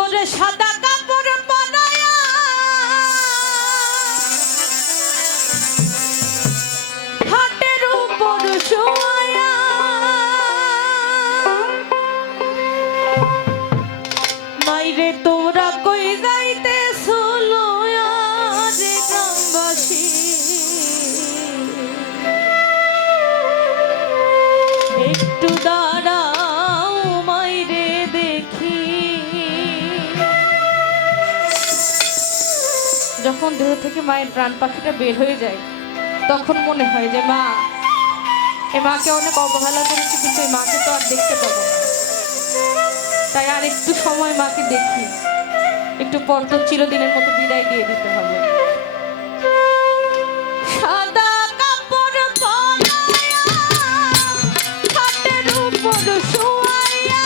ওরে সাদা কাপড় পরায়া হাটের উপর শোয়া মাইরে তোরা কই যাইতেছ লয়া রে গ্রামবাসী একটু দাঁড়াও মাইরে দেখি। যখন দেহ থেকে মায়ের প্রাণ পাখিটা বের হয়ে যায় তখন মনে হয় যে মা, এ মাকে অনেক অবহেলা করেছি, কিন্তু এই মাকে তো আর দেখতে পাবো না, তাই আর একটু সময় মাকে দেখি, একটু পর তো চিরদিনের মতো বিদায় দিয়ে দিতে হবে। সাদা কাপড় পরায়া খাটের উপর শোয়াইয়া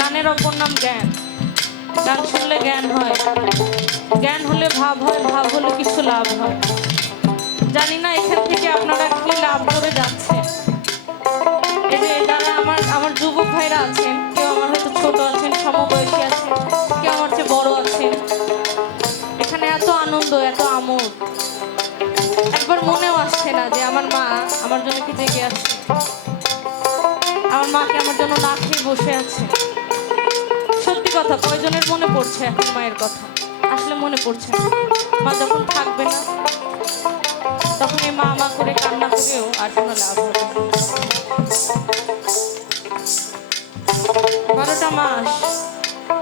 গানের অপর নাম জ্ঞান। গান শুনলে জ্ঞান হয়, জ্ঞান হলে ভাব হয়, ভাব হলে কিছু লাভ হয়। জানি না এখান থেকে আপনারা কি লাভ করে যাচ্ছেন। এই যে যারা আমার যুবক ভাইরা আছেন, কেউ আমার হয়তো ছোট আছেন, সমবয়সী আছেন, কেউ আমার চেয়ে বড় আছেন, এখানে এত আনন্দ, এত আমোদ, একবার মনেও আসছে না যে আমার মা আমার জন্য কি জেগে আছে, আমার মাকে আমার জন্য না খেয়ে বসে আছে। সত্যি কথা, কয়জনের মনে পড়ছে এখন মায়ের কথা? আসলে মনে পড়ছে না। মা যখন থাকবে না তখন এই মা মা করে কান্না করেও আর কোনো লাভ হবে না। 12টা মাস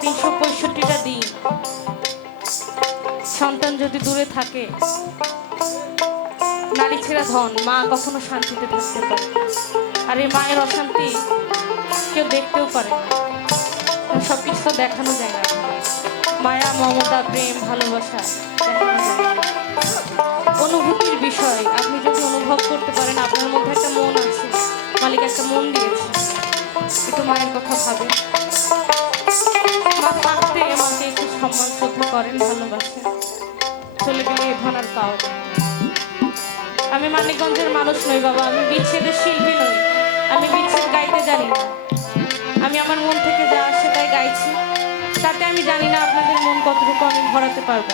365টা দিন সন্তান যদি দূরে থাকে, নারী ছেড়া ধন, মা কখনো শান্তিতে থাকতে পারে না। আর এই মায়ের অশান্তি কেউ দেখতেও পারে না, সব কিছু তো দেখানো যায় না। মায়া, মমতা, প্রেম, ভালোবাসা দেখানো যায় না। অনুভূতির বিষয়, আপনি যদি অনুভব করতে পারেন আপনার মধ্যে একটা মন আছে, মালিক একটা মন দিয়েছে, একটু মায়ের কথা ভাবেন। মা থাকতে মাকে একটু সম্মান শ্রদ্ধা করেন, ভালোবাসেন। চলে গেলে এ ধন আর পাওয়া যায় না। আমি মানিকগঞ্জের মানুষ নই বাবা, আমি বিচ্ছেদের শিল্পী নই, আমি বিচ্ছেদ গাইতে জানি না। আমি আমার মন থেকে যা আসে তাই গাইছি, তাতে আমি জানি না আপনাদের মন কতটুকু আমি ভরাতে পারবো।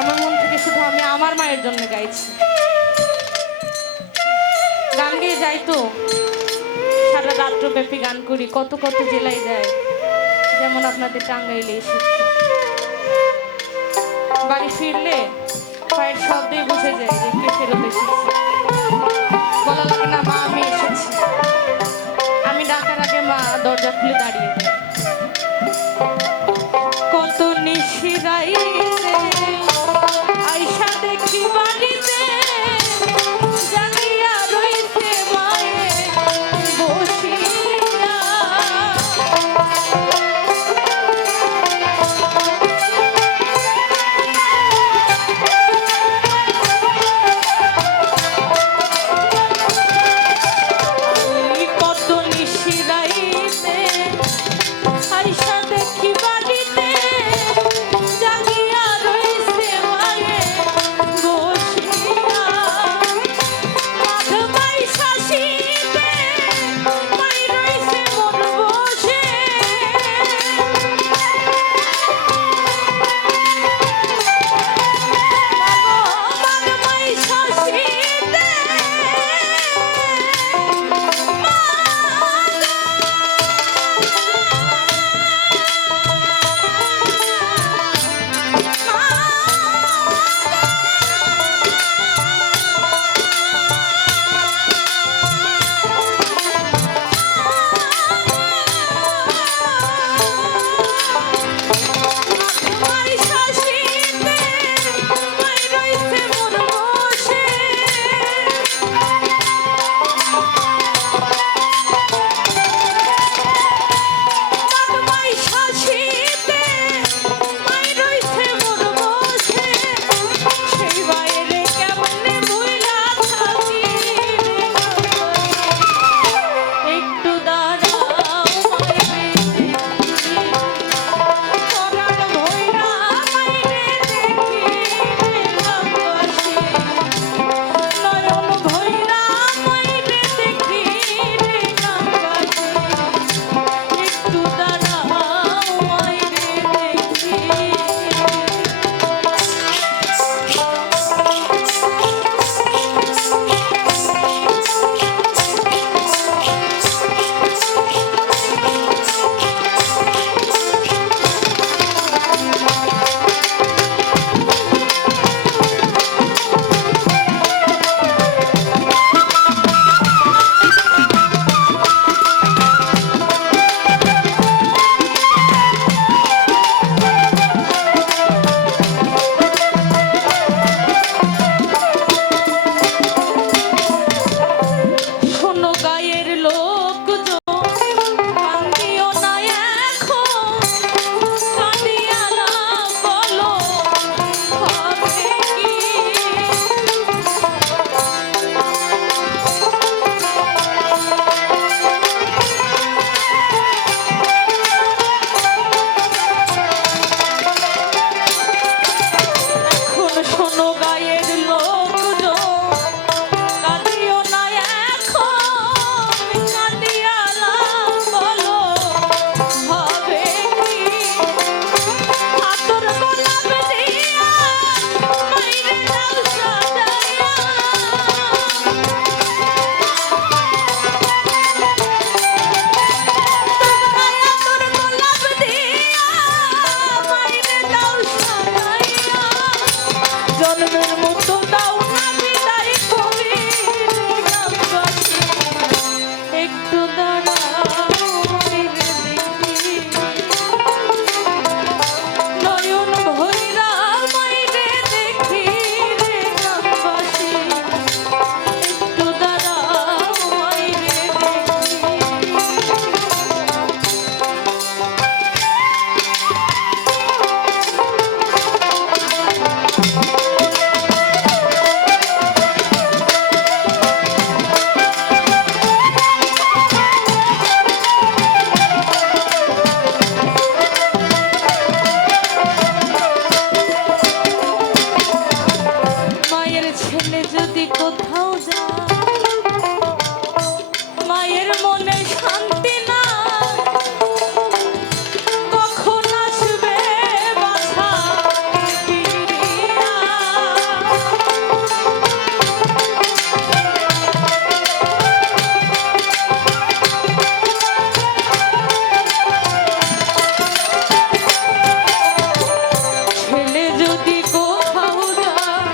আমার মন থেকে শুধু আমি আমার মায়ের জন্য গাইছি। গান গেয়ে যাই তো সারা রাত্রব্যাপী গান করি, কত কত জেলায় যায়, যেমন আপনাদের টাঙ্গাইলে এসেছি। বাড়ি ফিরলে পায়ের শব্দে বুঝে যায় যে কে ফেরত এসেছে। বলা লাগে না মা আমি এসেছি, আমি ডাকার আগে মা দরজা খুলে দাঁড়িয়ে যায়। কত নিশিরাইতে আইসা দেখি বাড়িতে জাগিয়া রইছে মায়ে বসিয়া। কত নিশিরাইতে জন্মের মতো দাও না বিদায় করি একটু দাঁড়াও মাইরে দেখি নয়ন ভৈরা মাইরে দেখি রে গ্রামবাসী একটু দাঁড়াও মাইরে দেখি মায়ের ছেলে যদি কোথাও যায় মায়ের মনে শান্তি না কখন আসবে বাছা ফিরিয়া ছেলে যদি কোথাও যায়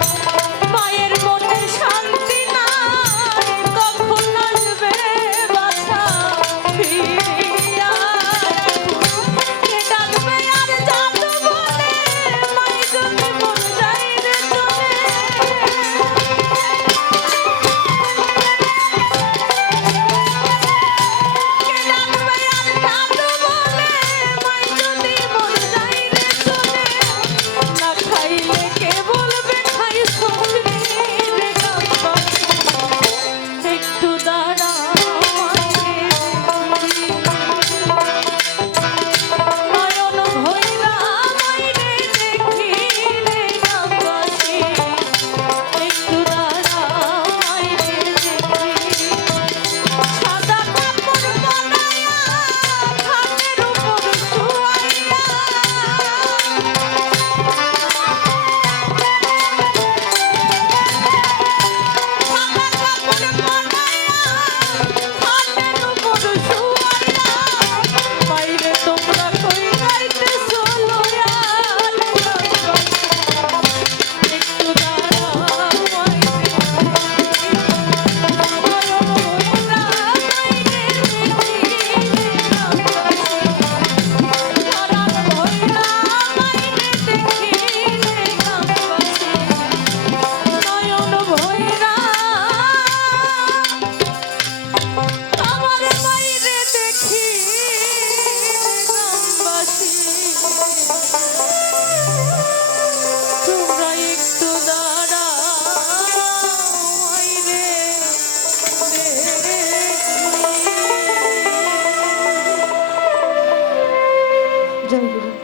মায়ের মনে শান্তি নাই কখন আসবে বাছা ফিরিয়া কে ডাকবে আর জাদু বলে মাই যদি মন যায় রে চলে কে ডাকবে আর জাদু বলে মাই যদি মন যায় রে চলে না খাইলে কে বলবে খাই সবজি রে গ্রামবাসী একটু দাঁড়াও মাইরে নয়ন ভৈরা মাইরে দেখি রে গ্রামবাসী একটু দাঁড়াও মাইরে দেখি সাদা কাপড় বানায়া খাটের উপর শুয়াইয়া নয়ন ভৈরা আমার মাইরে দেখি গ্রামবাসী তোমরা একটু দাঁড়াও মাইরে দেখি জয় গুরু।